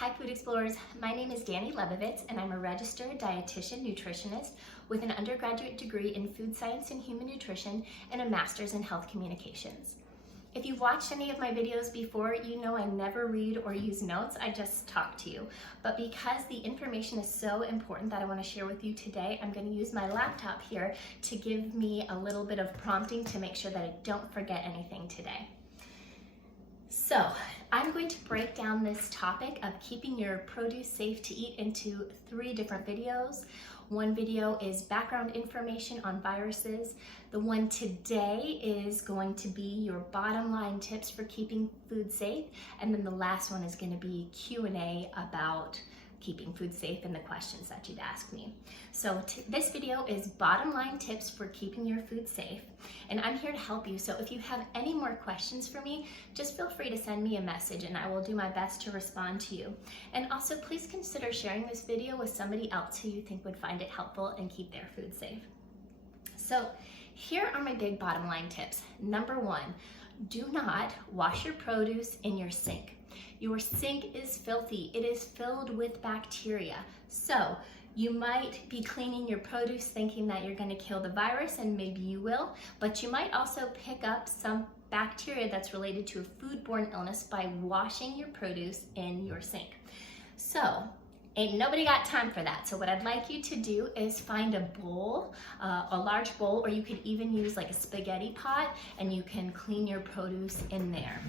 Hi Food Explorers, my name is Dani Lebovitz and I'm a Registered Dietitian Nutritionist with an undergraduate degree in Food Science and Human Nutrition and a Master's in Health Communications. If you've watched any of my videos before, you know I never read or use notes, I just talk to you. But because the information is so important that I want to share with you today, I'm going to use my laptop here to give me a little bit of prompting to make sure that I don't forget anything today. So I'm going to break down this topic of keeping your produce safe to eat into 3 different videos. One video is background information on viruses. The one today is going to be your bottom line tips for keeping food safe. And then the last one is going to be Q&A about keeping food safe and the questions that you'd ask me. So this video is bottom line tips for keeping your food safe, and I'm here to help you. So if you have any more questions for me, just feel free to send me a message and I will do my best to respond to you. And also please consider sharing this video with somebody else who you think would find it helpful and keep their food safe. So here are my big bottom line tips. Number 1, do not wash your produce in your sink. Your sink is filthy. It is filled with bacteria. So you might be cleaning your produce thinking that you're going to kill the virus, and maybe you will, but you might also pick up some bacteria that's related to a foodborne illness by washing your produce in your sink. So ain't nobody got time for that. So what I'd like you to do is find a bowl, a large bowl, or you could even use like a spaghetti pot, and you can clean your produce in there.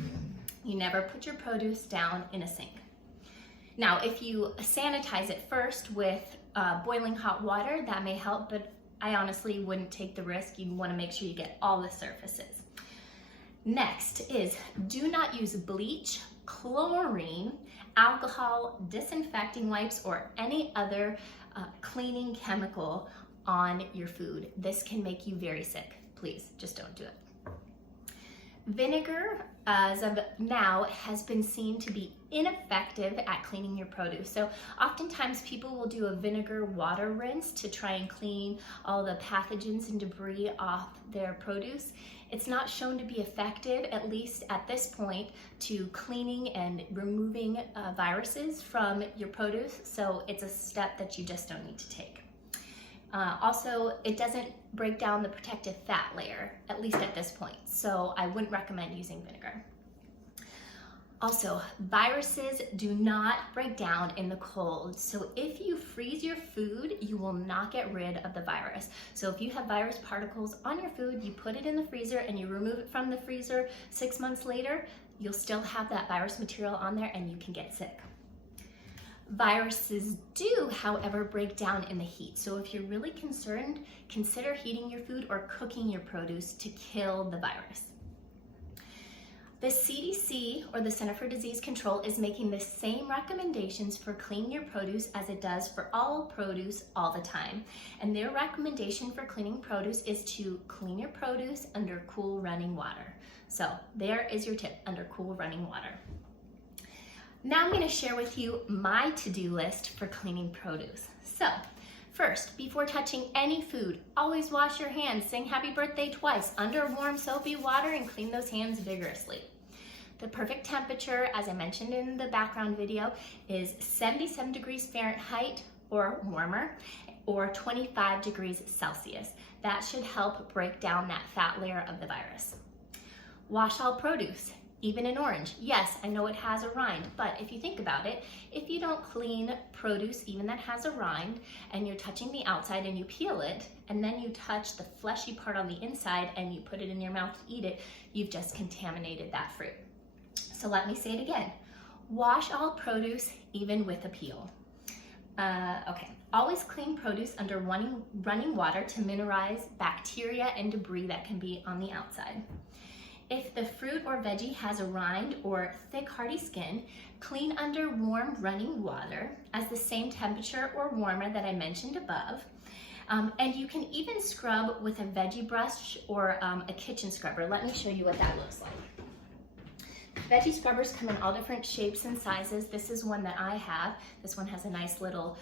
You never put your produce down in a sink. Now, if you sanitize it first with boiling hot water, that may help, but I honestly wouldn't take the risk. You want to make sure you get all the surfaces. Next is do not use bleach, chlorine, alcohol, disinfecting wipes, or any other cleaning chemical on your food. This can make you very sick. Please, just don't do it. Vinegar, as of now, has been seen to be ineffective at cleaning your produce. So oftentimes people will do a vinegar water rinse to try and clean all the pathogens and debris off their produce. It's not shown to be effective, at least at this point, to cleaning and removing viruses from your produce. So it's a step that you just don't need to take. Also, it doesn't break down the protective fat layer, at least at this point, so I wouldn't recommend using vinegar. Also, viruses do not break down in the cold, so if you freeze your food, you will not get rid of the virus. So if you have virus particles on your food, you put it in the freezer and you remove it from the freezer 6 months later, you'll still have that virus material on there and you can get sick. Viruses do, however, break down in the heat. So if you're really concerned, consider heating your food or cooking your produce to kill the virus. The CDC, or the Center for Disease Control, is making the same recommendations for cleaning your produce as it does for all produce all the time. And their recommendation for cleaning produce is to clean your produce under cool running water. So there is your tip, under cool running water. Now I'm going to share with you my to-do list for cleaning produce. So first, before touching any food, always wash your hands, sing happy birthday twice under warm soapy water, and clean those hands vigorously. The perfect temperature, as I mentioned in the background video, is 77 degrees Fahrenheit or warmer, or 25 degrees Celsius. That should help break down that fat layer of the virus. Wash all produce. Even an orange. Yes, I know it has a rind, but if you think about it, if you don't clean produce, even that has a rind, and you're touching the outside and you peel it, and then you touch the fleshy part on the inside and you put it in your mouth to eat it, you've just contaminated that fruit. So let me say it again. Wash all produce, even with a peel. Okay, always clean produce under running water to minimize bacteria and debris that can be on the outside. If the fruit or veggie has a rind or thick, hardy skin, clean under warm running water as the same temperature or warmer that I mentioned above. And you can even scrub with a veggie brush or a kitchen scrubber. Let me show you what that looks like. Veggie scrubbers come in all different shapes and sizes. This is one that I have. This one has a nice little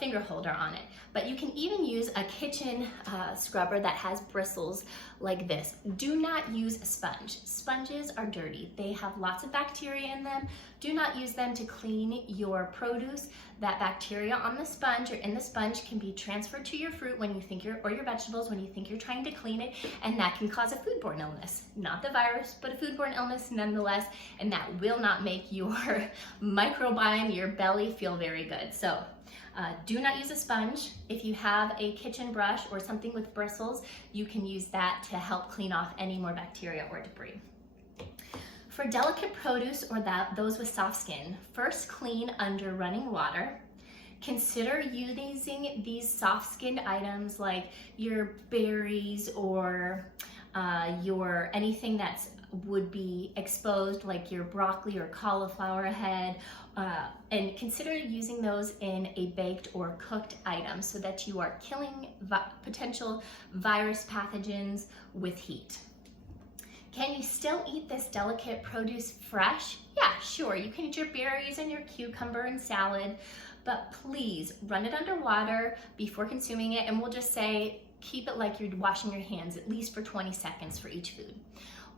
finger holder on it. But you can even use a kitchen scrubber that has bristles like this. Do not use a sponge. Sponges are dirty. They have lots of bacteria in them. Do not use them to clean your produce. That bacteria on the sponge or in the sponge can be transferred to your fruit when you think or your vegetables when you think you're trying to clean it, and that can cause a foodborne illness. Not the virus, but a foodborne illness nonetheless, and that will not make your microbiome, your belly, feel very good. So do not use a sponge. If you have a kitchen brush or something with bristles, you can use that to help clean off any more bacteria or debris. For delicate produce or those with soft skin, first clean under running water. Consider using these soft skinned items like your berries or your anything that's would be exposed, like your broccoli or cauliflower head, and consider using those in a baked or cooked item so that you are killing potential virus pathogens with heat. Can you still eat this delicate produce fresh? Yeah, sure, you can eat your berries and your cucumber and salad, but please run it under water before consuming it, and we'll just say keep it like you're washing your hands at least for 20 seconds for each food.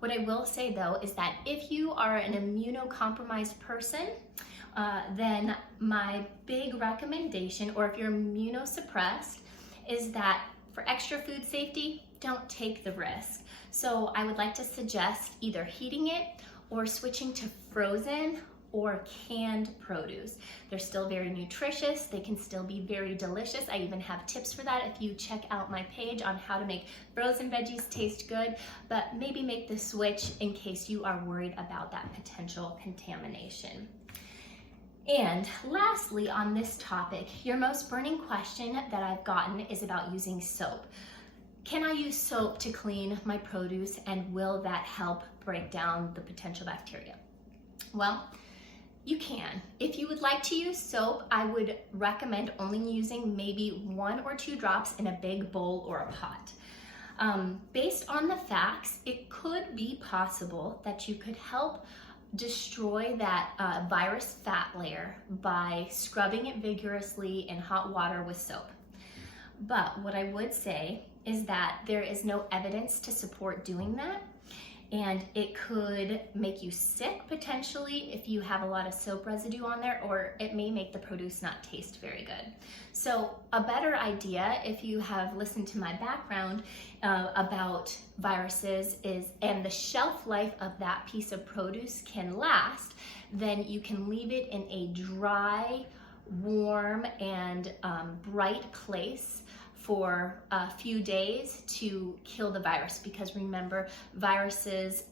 What I will say though is that if you are an immunocompromised person, then my big recommendation, or if you're immunosuppressed, is that for extra food safety, don't take the risk. So I would like to suggest either heating it or switching to frozen or canned produce. They're still very nutritious. They can still be very delicious. I even have tips for that if you check out my page on how to make frozen veggies taste good, but maybe make the switch in case you are worried about that potential contamination. And lastly on this topic, your most burning question that I've gotten is about using soap. Can I use soap to clean my produce, and will that help break down the potential bacteria? Well, you can. If you would like to use soap, I would recommend only using maybe 1 or 2 drops in a big bowl or a pot. Based on the facts, it could be possible that you could help destroy that virus fat layer by scrubbing it vigorously in hot water with soap. But what I would say is that there is no evidence to support doing that, and it could make you sick potentially if you have a lot of soap residue on there, or it may make the produce not taste very good. So a better idea, if you have listened to my background about viruses, and the shelf life of that piece of produce can last, then you can leave it in a dry, warm, and bright place for a few days to kill the virus, because remember, viruses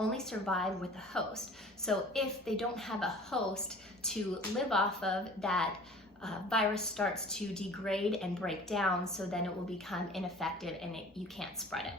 only survive with a host. So if they don't have a host to live off of, that virus starts to degrade and break down, so then it will become ineffective and you can't spread it.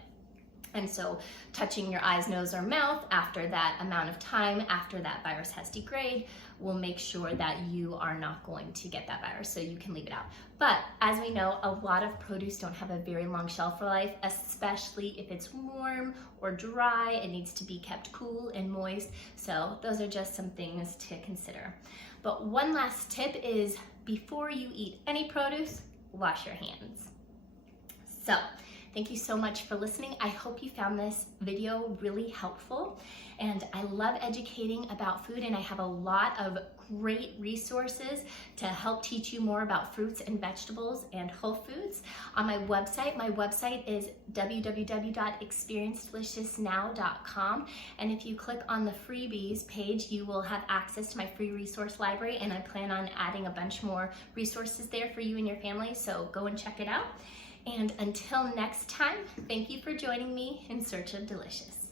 And so touching your eyes, nose, or mouth after that amount of time, after that virus has degraded, will make sure that you are not going to get that virus, so you can leave it out. But as we know, a lot of produce don't have a very long shelf life, especially if it's warm or dry. It needs to be kept cool and moist. So those are just some things to consider. But one last tip is, before you eat any produce, wash your hands. So thank you so much for listening. I hope you found this video really helpful, and I love educating about food, and I have a lot of great resources to help teach you more about fruits and vegetables and whole foods on my website. My website is www.experiencedeliciousnow.com, and if you click on the freebies page, you will have access to my free resource library, and I plan on adding a bunch more resources there for you and your family, so go and check it out. And until next time, thank you for joining me in search of delicious.